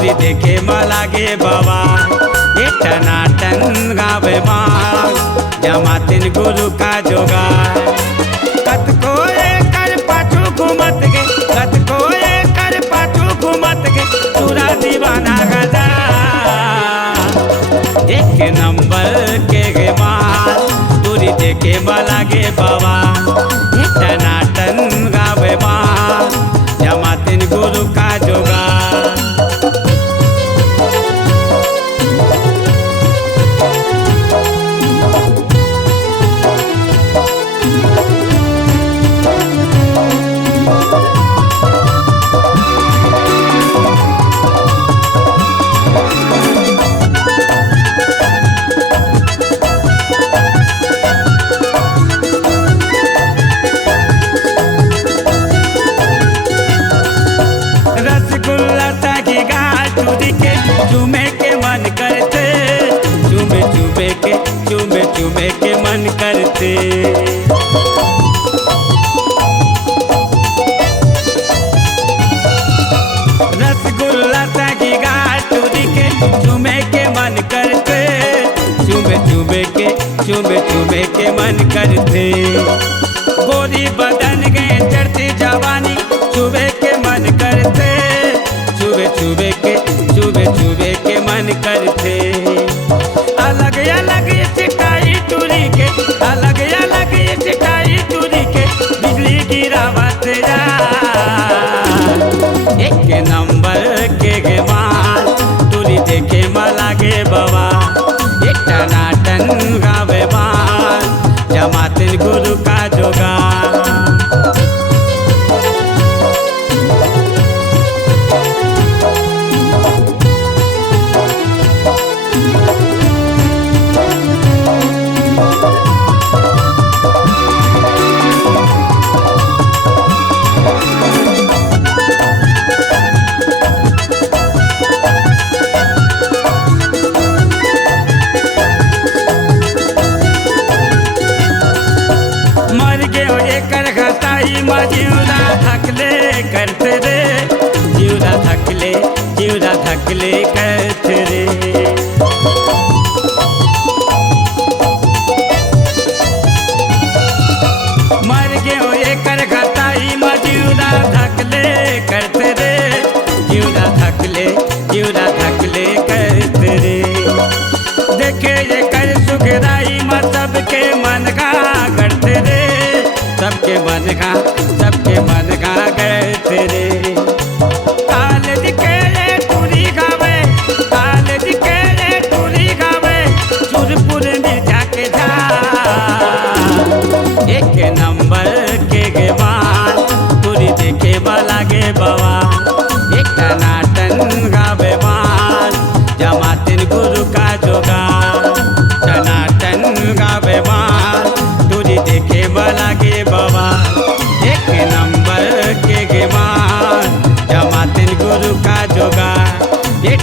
तुरी देखे लागे बाबा ये टनाटन गावे माँ जमातिन गुरु का जोगा कत को कर पाछू घूमत के कत को कर पाछू घूमत के पूरा दीवाना गजा एक नंबर के माँ तुरी देखे लागे बाबा ये टनाटन गावे माँ जमातिन गुरु का जोगा। चूमे के मन करते चूमे के मन करते रसगुल्ला तगी गाटूरी के चूमे के मन करते चूमे के मन करते गोरी बदन गए चढ़ती जवानी चूमे के मन करते चूबे के मन करते अलग अलग चिटाई टूरी के अलग अलग चिटाई टूरी के बिजली गिरावत जा एक नंबर के माल टूरी देखे लागे बाबा एक टनाटन गावे माल जमातिन गुरु का जोगा। जिउरा थकले करते रे जिउरा थकले करते रे मर गयो एकर घटाई मजिउरा थकले करते रे जिउरा थकले करते रे देखे ये कर सुखदाई म सबके मन का करते रे सबके मन का करते रे कॉलेज के टूरी गावे कॉलेज के टूरी गावे सुरपुर में जाके जा एक नंबर के माल टूरी देखे लागे बाबा एक टनाटन गावे माल जमातिन गुरु का जोगा टनाटन गावे माल टूरी देखे लागे बाबा एक नंबर के माल जमातिन गुरु का जोगा ये